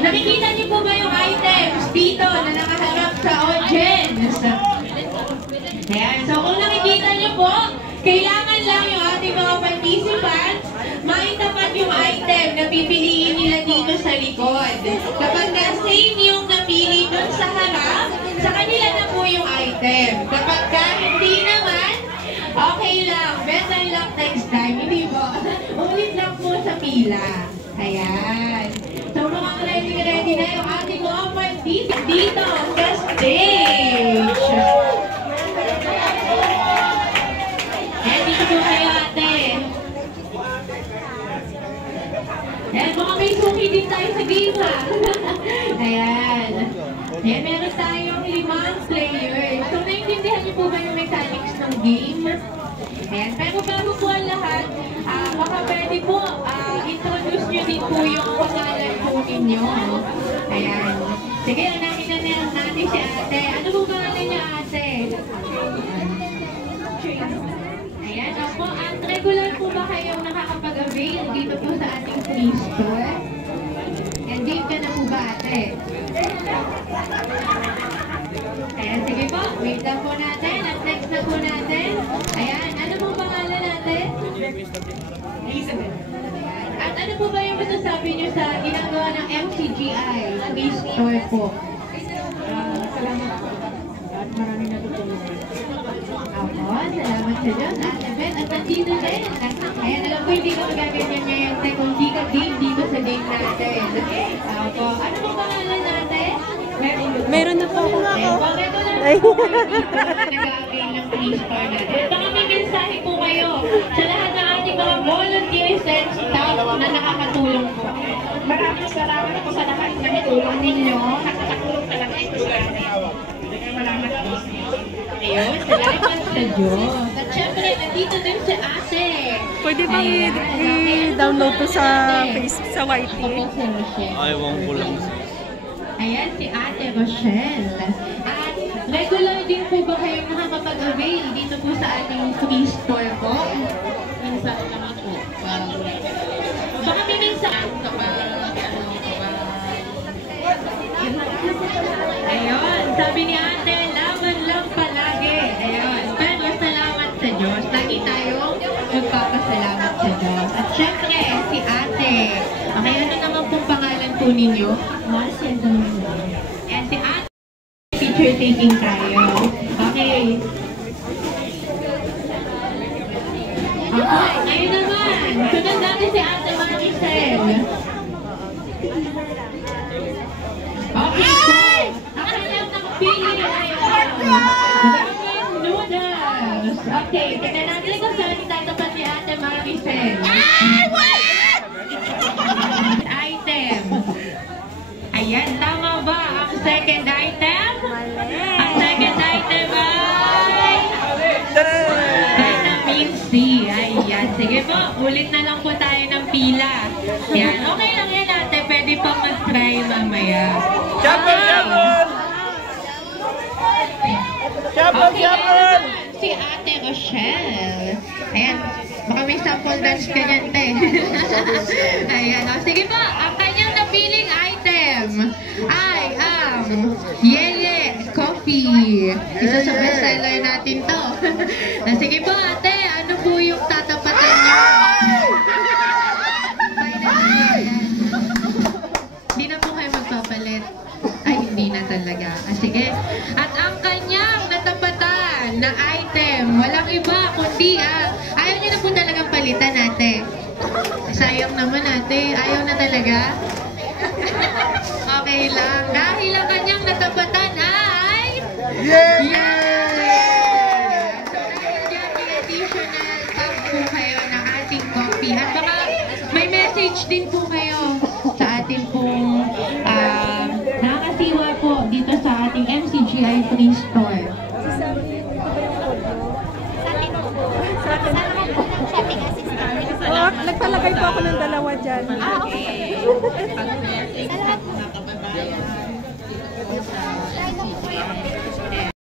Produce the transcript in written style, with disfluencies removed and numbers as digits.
Nakikita niyo po ba yung items dito na nakaharap sa audience? Ayan. So kung nakikita niyo po, kailangan lang yung ating mga participants maitapat yung item na pipiliin nila dito sa likod. Kapag same yung napili dun sa harap, sa kanila na po yung item. Kapag hindi naman, okay lang. Better luck next time. Hindi po. Ulit lang po sa pila. Ayan. So mukhang ready na yung ating mga participants dito sa stage. Ayan, dito po kayo ate. Ayan, baka may suki din tayo sa game ha. Ayan. Ayan, meron tayong 5 players. So, naiintindihan niyo po ba yung mechanics ng game? Ayan, pero bago po ang lahat, baka pwede po, introduce niyo din po yung pangalan po ninyo. Ayan. Sige, unahin na natin si ate. Ano po pangalan niya ate? Ayan, opo. At regular po ba kayong nakakapag-avail dito po sa ating free store? And game ka na po ba ate? Ayan, sige po. Wait lang po natin. At next na po natin. Ayan, ano po pangalan natin? Elizabeth. At ano po ba yung masasabi niyo sa ginagawa ng MCGI? Free store po. Salamat po. At maraming natutulong. Ako, salamat sa Diyos. Ate Beth, at nandito din. Ayan, alam ko hindi ko magaganyan ngayon kung di ka game dito sa game natin. Ako, ano po pangalan natin? Meron na po ako. Bakit ko lang po kayo dito nag-a-avail ng free store natin. Baka may mensahe po kayo sa lahat ng ating mga volunteers and staff na nakakatulong po. Maraming salamat po sa lahat ng tulong ninyo. Nakakatulong talaga ito sa atin. Salamat po. Ayun, salamat sa Diyos. At syempre, nandito din si ate. Pwede bang i-download to sa Facebook, sa YT? Ayaw ko lang. Ayan, si Ate Rochelle. At regular din po ba kayo nakakapag-avail dito po sa ating free store po? Minsan lang ako. Baka may minsan kapag ayun, sabi ni Ate, laban lang palagi. Ayun, pero salamat sa Diyos. Lagi tayong magpapasalamat sa Diyos. At syempre, si Ate. Okay, ano naman pong pangalan po ninyo? Marcia Domingo. And si Ate, picture taking tayo. Okay. Okay, ngayon naman. Sunod natin si Ate Maricel. Okay, so, nakahanap ng pili ay ramen noodles. Okay, tignan natin kung saan itatapat ni Ate Maricel. Item. Ayan, tama ba ang second item? Ang second item ay vitamin C. Ayan, sige po, ulit na lang po tayo ng pila. Ayan, okay lang yan ate, pwede pa mag-try mamaya. Shabon! Shabon! Si Ate Rochelle. Ayan, baka may sample dance ka dyan, te. Ayan, o, sige po, ang kanyang napiling item ay ang Yeye Coffee. Isa sa bestseller natin to. Sige po, ate, ano po yung tatapatan niyo? Hindi na po kayo magpapalit. Ay, hindi na talaga. Sige. At ang kanyang natapatan na item, walang iba, kundi ayaw niyo na po talagang palitan ate. Sayang naman ate, ayaw na talaga. Okay lang. Dahil ang kanyang natapatan ay... Yeah! So dahil dyan, may additional cup po kayo ng ating coffee. At baka may message din po kayo sa ating pong nakakasiwa po dito sa ating MCGI Free Store. Oh, nagpalagay po ako ng dalawa dyan. Okay. Pag-message sa mga kababayan.